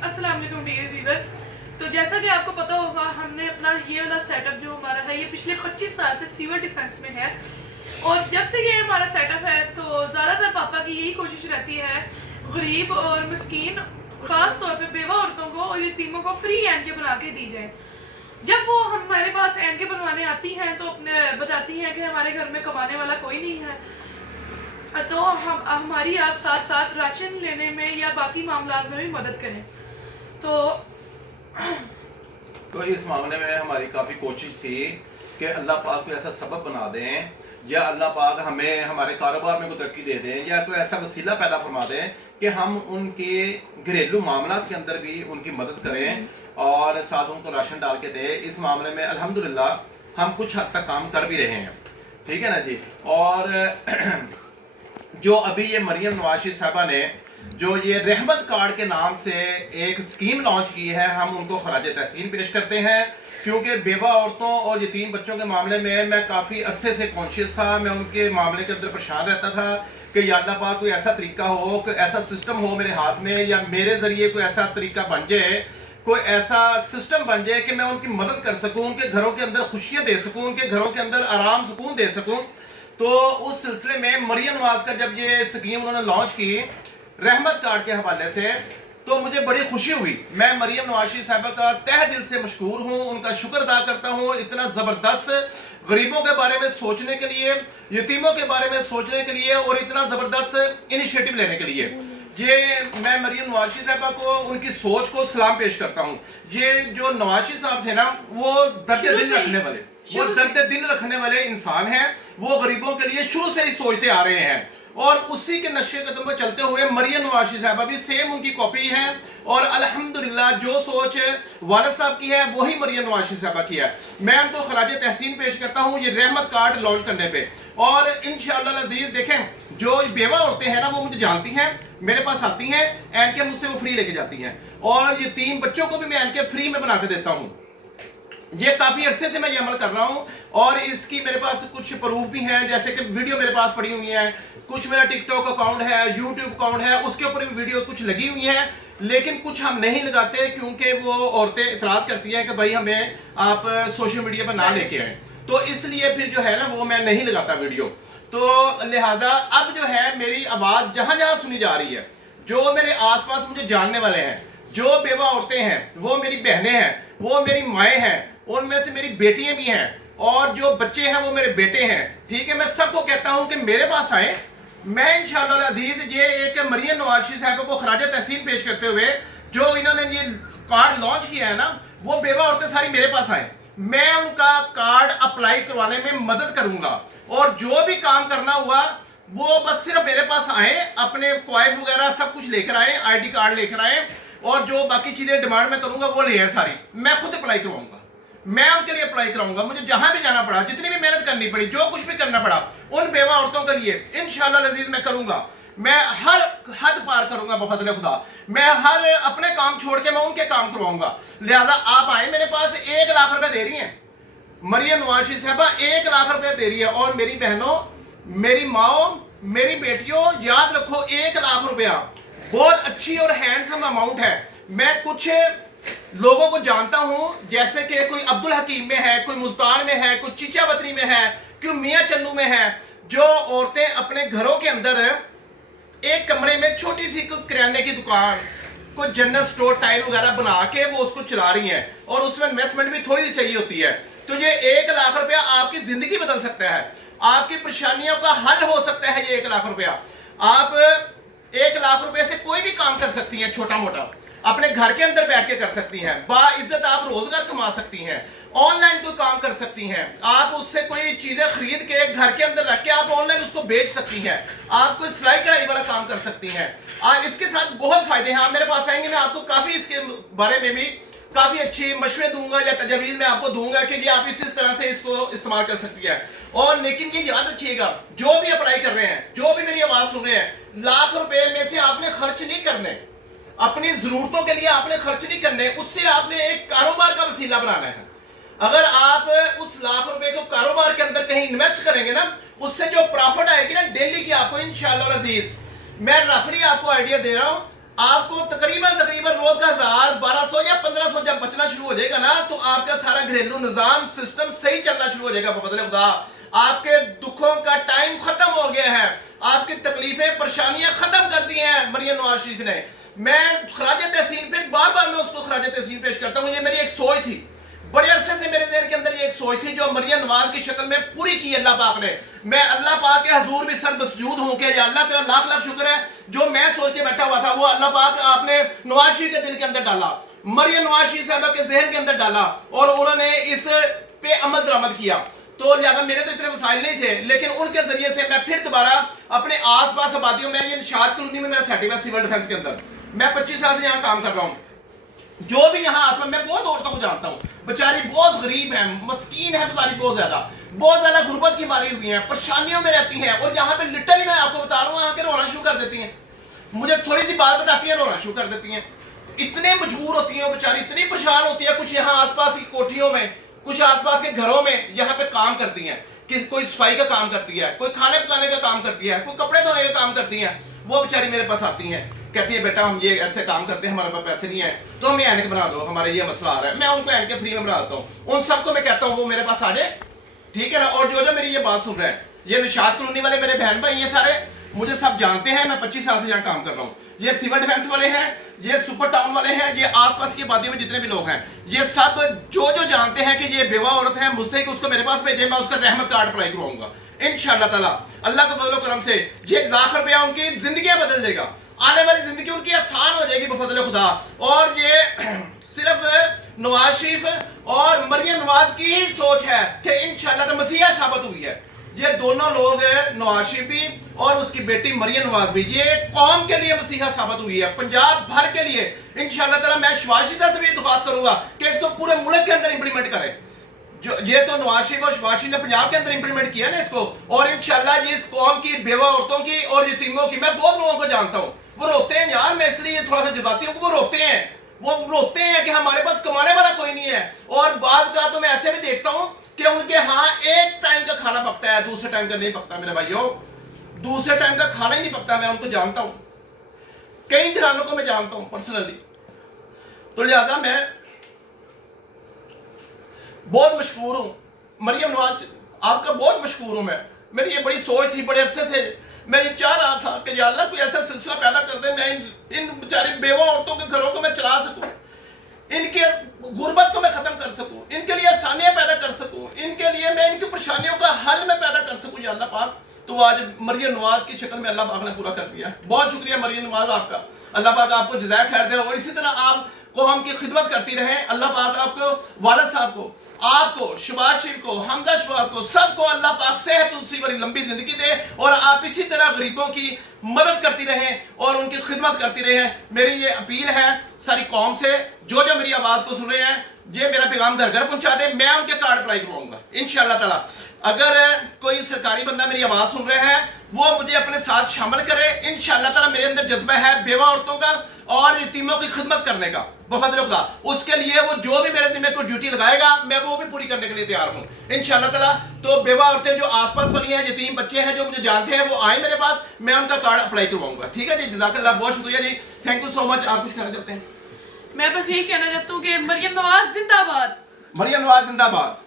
अस्सलाम वालेकुम dear viewers. तो जैसा कि आपको पता होगा, हमने अपना ये वाला सेटअप जो हमारा है, ये पिछले 25 साल से सिविल डिफेंस में है। और जब से ये हमारा सेटअप है तो ज़्यादातर पापा की यही कोशिश रहती है गरीब और मस्कीन, ख़ास तौर पे बेवा औरतों को और यतीमों को फ्री एनके बना के दी जाए। जब वो हमारे पास एनके बनवाने आती हैं तो अपने बताती हैं कि हमारे घर में कमाने वाला कोई नहीं है, तो हम हमारी आप साथ साथ राशन लेने में या बाकी मामला में भी मदद करें। तो इस मामले में हमारी काफ़ी कोशिश थी कि अल्लाह पाक को ऐसा सबब बना दें या अल्लाह पाक हमें हमारे कारोबार में कोई तरक्की दे दें या कोई ऐसा वसीला पैदा फरमा दें कि हम उनके घरेलू मामला के अंदर भी उनकी मदद करें और साथ उनको राशन डाल के दें। इस मामले में अल्हम्दुलिल्लाह हम कुछ हद तक काम कर भी रहे हैं, ठीक है ना जी। और जो अभी ये मरियम नवाज साहबा ने जो ये रहमत कार्ड के नाम से एक स्कीम लॉन्च की है, हम उनको खराज तहसीन पेश करते हैं, क्योंकि बेवा औरतों और यतीम बच्चों के मामले में मैं काफ़ी अरसे से कॉन्शियस था। मैं उनके मामले के अंदर परेशान रहता था कि या अल्लाह पाक कोई ऐसा तरीका हो, कोई ऐसा सिस्टम हो मेरे हाथ में या मेरे ज़रिए कोई ऐसा तरीका बन जाए, कोई ऐसा सिस्टम बन जाए कि मैं उनकी मदद कर सकूँ, उनके घरों के अंदर खुशियाँ दे सकूँ, उनके घरों के अंदर आराम सुकून दे सकूँ। तो उस सिलसिले में मरियम नवाज का जब ये स्कीम उन्होंने लॉन्च की रहमत कार्ड के हवाले से, तो मुझे बड़ी खुशी हुई। मैं मरियम नवाज साहबा का तहे दिल से मशकूर हूँ, उनका शुक्र अदा करता हूँ इतना ज़बरदस्त गरीबों के बारे में सोचने के लिए, यतीमों के बारे में सोचने के लिए और इतना ज़बरदस्त इनिशिएटिव लेने के लिए। ये मैं मरियम नवाज़ी साहबा को उनकी सोच को सलाम पेश करता हूँ। ये जो नवाज़ी साहब थे ना, वो दर्द दिल रखने वाले, वो दर्द दिल रखने वाले इंसान हैं। वो गरीबों के लिए शुरू से ही सोचते आ रहे हैं और उसी के नक्शे कदम पर चलते हुए मरियम नवाज़ी साहबा भी सेम उनकी कॉपी है। और अल्हम्दुलिल्लाह जो सोच वालिद साहब की है वही मरियम नवाज़ी साहबा की है। मैं उनको खराज तहसीन पेश करता हूँ ये रहमत कार्ड लॉन्च करने पे। और इंशाअल्लाह अज़ीज़ देखें, जो बेवा औरतें हैं ना, वो मुझे जानती हैं, मेरे पास आती हैं, एनके मुझसे वो फ्री लेके जाती हैं। और ये 3 बच्चों को भी मैं एनके फ्री में बना के देता हूँ। ये काफ़ी अरसे से मैं ये अमल कर रहा हूँ और इसकी मेरे पास कुछ प्रूफ भी हैं, जैसे कि वीडियो मेरे पास पड़ी हुई है, कुछ मेरा टिकटॉक अकाउंट है, यूट्यूब अकाउंट है, उसके ऊपर भी वीडियो कुछ लगी हुई है। लेकिन कुछ हम नहीं लगाते क्योंकि वो औरतें इतराज़ करती हैं कि भाई हमें आप सोशल मीडिया पर ना लेके आए, तो इसलिए फिर जो है ना वो मैं नहीं लगाता वीडियो। तो लिहाजा अब जो है मेरी आवाज़ जहाँ जहाँ सुनी जा रही है, जो मेरे आसपास मुझे जानने वाले हैं, जो बेवा औरतें हैं, वो मेरी बहनें हैं, वो मेरी माएँ हैं, उनमें से मेरी बेटियां भी हैं और जो बच्चे हैं वो मेरे बेटे हैं, ठीक है। मैं सबको कहता हूं कि मेरे पास आए। मैं इंशाअल्लाह अजीज ये एक मरियम नवाज साहब को खराज तहसीन पेश करते हुए जो इन्होंने ये कार्ड लॉन्च किया है ना, वो बेवा औरतें सारी मेरे पास आए। मैं उनका कार्ड अप्लाई करवाने में मदद करूंगा और जो भी काम करना हुआ वो बस सिर्फ मेरे पास आए, अपने क्वाइफ वगैरह सब कुछ लेकर आए, ID कार्ड लेकर आए और जो बाकी चीजें डिमांड में करूंगा वो ले आए सारी। मैं खुद अप्लाई करवाऊंगा, मैं उनके लिए अप्लाई कराऊंगा। मुझे जहां भी जाना पड़ा, जितनी भी मेहनत करनी पड़ी, जो कुछ भी करना पड़ा उन बेवा औरतों के लिए इंशाअल्लाह अज़ीज़ मैं करूंगा। मैं हर हद पार करूंगा बफज़ल खुदा। मैं हर अपने काम छोड़ के मैं उनके काम करवाऊंगा। लिहाजा आप आए, मेरे पास 1 लाख रुपए दे रही हैं मरियम नवाज साहबा, 1 लाख रुपए दे रही है। और मेरी बहनों, मेरी माओ, मेरी बेटियों, याद रखो 1 लाख रुपया बहुत अच्छी और हैंडसम अमाउंट है। मैं कुछ लोगों को जानता हूं, जैसे कि कोई अब्दुल हकीम में है, कोई मुल्तान में है, कोई चीचावतरी में है, कोई मियाँ चन्नू में है, जो औरतें अपने घरों के अंदर एक कमरे में छोटी सी किराने की दुकान, कोई जनरल स्टोर टाइप वगैरह बना के वो उसको चला रही हैं और उसमें इन्वेस्टमेंट भी थोड़ी सी चाहिए होती है। तो ये 1 लाख रुपया आपकी जिंदगी बदल सकता है, आपकी परेशानियों का हल हो सकता है। ये 1 लाख रुपया आप 1 लाख रुपए से कोई भी काम कर सकती हैं, छोटा मोटा अपने घर के अंदर बैठ के कर सकती हैं। बाइज्जत आप रोजगार कमा सकती हैं, ऑनलाइन कोई काम कर सकती हैं, आप उससे कोई चीजें खरीद के घर के अंदर रख के आप ऑनलाइन उसको बेच सकती हैं, आप कोई सिलाई कढ़ाई वाला काम कर सकती हैं। आप इसके साथ बहुत फायदे हैं। आप मेरे पास आएंगे, मैं आपको काफी इसके बारे में भी काफी अच्छे मशवरे दूंगा या तजवीज मैं आपको दूंगा कि ये आप इस तरह से इसको इस्तेमाल कर सकती है। और लेकिन ये याद रखिएगा, जो भी अप्लाई कर रहे हैं, जो भी मेरी आवाज सुन रहे हैं, लाख रुपए में से आपने खर्च नहीं करने, अपनी जरूरतों के लिए आपने खर्च नहीं करने, उससे आपने एक कारोबार का वसीला बनाना है। अगर आप उस लाख रुपए को कारोबार के अंदर कहीं इन्वेस्ट करेंगे ना, उससे जो प्रॉफिट आएगी ना डेली की, आपको इंशाअल्लाह अजीज मैं रफली आपको आइडिया दे रहा हूं, आपको तकरीबन रोज का 1000 1200 या 1500 जब बचना शुरू हो जाएगा ना, तो आपका सारा घरेलू निजाम सिस्टम सही चलना शुरू हो जाएगा बफज़ल खुदा। आपके दुखों का टाइम खत्म हो गया है, आपकी तकलीफें परेशानियां खत्म कर दी हैं मरियम नवाज शरीफ ने। मैं खराज तहसीन पे बार बार मैं उसको खराज तहसीन पेश करता हूँ। ये मेरी एक सोच थी, बड़े अरसे से मेरे ज़हन के अंदर ये एक सोच थी जो मरियम नवाज की शक्ल में पूरी की अल्लाह पाक ने। मैं अल्लाह पाक के हजूर भी सर मसजूद हूँ कि या अल्लाह तेरा लाख लाख शुक्र है, जो मैं सोच के बैठा हुआ था वो अल्लाह पाक आपने नवाज शरीफ के दिल के अंदर डाला, मरियम नवाज शरीफ साहब के जहन के अंदर डाला, और उन्होंने इस पे अमल दरामद किया। तो लिहाजा मेरे तो इतने मसाइल नहीं थे, लेकिन उनके जरिए से मैं फिर दोबारा अपने आस पास आबादियों में, ये निशात कॉलोनी में मेरा सेटिंग है सिविल डिफेंस के अंदर, मैं 25 साल से यहाँ काम कर रहा हूँ। जो भी यहाँ आसपास, मैं बहुत औरतों को जानता हूँ, बेचारी बहुत गरीब है, मस्कीन है बेचारी, बहुत ज्यादा गुर्बत की मारी हुई है, परेशानियों में रहती हैं, और यहाँ पे लिटरली मैं आपको बता रहा हूँ आके रोना शुरू कर देती हैं। मुझे थोड़ी सी बात बताती है रोना शुरू कर देती हैं, इतने मजबूर होती हैं बेचारी, इतनी परेशान होती है। कुछ यहाँ आसपास की कोठियों में, कुछ आसपास के घरों में यहाँ पे काम करती हैं, कोई सफाई का काम करती है, कोई खाने पकाने का काम करती है, कोई कपड़े धोने का काम करती है। वो बेचारी मेरे पास आती हैं, कहती है बेटा हम ये ऐसे काम करते हैं, हमारे पास पैसे नहीं है, तो हमें ऐनक बना दो, हमारा ये मसला आ रहा है। मैं उनको ऐनक फ्री में बना देता हूँ। उन सबको मैं कहता हूँ वो मेरे पास आ जाए, ठीक है ना। और जो मेरी ये बात सुन रहे हैं, ये निशात कॉलोनी वाले मेरे बहन भाई, ये सारे मुझे सब जानते हैं, मैं 25 साल से यहाँ काम कर रहा हूँ। ये सिविल डिफेंस वाले हैं, ये सुपर टाउन वाले हैं, ये आसपास की आबादी में जितने भी लोग हैं, ये सब जो जानते हैं कि ये बेवा औरत है, मुझसे कि उसको मेरे पास भेजें, मैं उसका रहमत कार्ड अप्लाई करवाऊंगा इंशाअल्लाह ताला। अल्लाह के फजल करम से ये ₹1,00,000 उनकी जिंदगी बदल देगा, आने वाली जिंदगी उनकी आसान हो जाएगी बफजल खुदा। और ये सिर्फ नवाज शरीफ और मरियम नवाज की ही सोच है कि इंशाअल्लाह मसीहा साबित हुई है। ये दोनों लोग नवाज शरीफ भी और उसकी बेटी मरियम नवाज भी, ये कौम के लिए मसीहा साबित हुई है, पंजाब भर के लिए। इंशाअल्लाह ताला मैं शहबाज शरीफ से भी दुआस करूंगा कि इसको पूरे मुल्क के अंदर इंप्लीमेंट करें। जो ये तो नवाज शरीफ और शहबाज शरीफ ने पंजाब के अंदर इंप्लीमेंट किया ना इसको, और इंशाअल्लाह ये इस कौम की बेवा औरतों की और यतीमों की, मैं बहुत लोगों को जानता हूँ, वो रोते हैं यार, मैं इसलिए थोड़ा सा जज्बाती हूँ, वो रोते हैं कि हमारे पास कमाने वाला कोई नहीं है। और बाद का तो मैं ऐसे भी देखता हूँ कि उनके यहाँ एक टाइम का खाना पकता है, दूसरे टाइम का नहीं पकता। मेरे भाइयों, दूसरे टाइम का खाना ही नहीं पकता। मैं उनको जानता हूँ, कई घरानों को मैं जानता हूँ पर्सनली। तो लिहाजा मैं बहुत मशहूर हूँ मरियम नवाज, आपका बहुत मशहूर हूँ मैं। मेरी ये बड़ी सोच थी, बड़े अरसे से मैं ये चाह रहा था कि या अल्लाह कोई ऐसा सिलसिला पैदा कर दे, मैं इन बेचारी बेवा औरतों के घरों को मैं चला सकूँ, इनके गुर्बत को मैं खत्म कर सकूं, इनके लिए आसानियां पैदा कर सकूं, इनके लिए मैं इनकी परेशानियों का हल मैं पैदा कर सकूं या अल्लाह पाक। तो आज मरियम नवाज की शक्ल में अल्लाह पाक ने पूरा कर दिया। बहुत शुक्रिया मरियम नवाज आपका, अल्लाह पाक आपको जज़ाए खैर दे, और इसी तरह आप कौम की खिदमत करती रहे। अल्लाह पाक आपको, वालिद साहब को, आपको, शहबाज शरीफ को, हमजा शहबाज को, सबको अल्लाह पाक सेहत उसी बड़ी लंबी जिंदगी दे, और आप इसी तरह गरीबों की मदद करती रहें और उनकी खिदमत करती रहें। मेरी ये अपील है सारी कौम से, जो मेरी आवाज़ को सुन रहे हैं, ये मेरा पैगाम घर घर पहुंचा दे, मैं उनके कार्ड अप्लाई करवाऊंगा इंशाअल्लाह ताला। अगर कोई सरकारी बंदा मेरी आवाज़ सुन रहा है, वो मुझे अपने साथ शामिल करे इंशाअल्लाह ताला। मेरे अंदर जज्बा है बेवा औरतों का और यतीमों की खिदमत करने का बफज़ल खुदा। उसके लिए वो जो भी मेरे ज़िम्मे कोई ड्यूटी लगाएगा, मैं वो भी पूरी करने के लिए तैयार हूँ इंशाअल्लाह ताला। तो बेवा औरतें जो आसपास वाली हैं, यतीम बच्चे हैं जो मुझे जानते हैं, वो आए मेरे पास, मैं उनका कार्ड अप्लाई करवाऊंगा। ठीक है जी, जज़ाकल्लाह, बहुत शुक्रिया जी, थैंक यू सो मच। आप कुछ कहना चाहते हैं? मैं बस यही कहना चाहता हूँ कि मरियम नवाज जिंदाबाद, मरियम नवाज जिंदाबाद।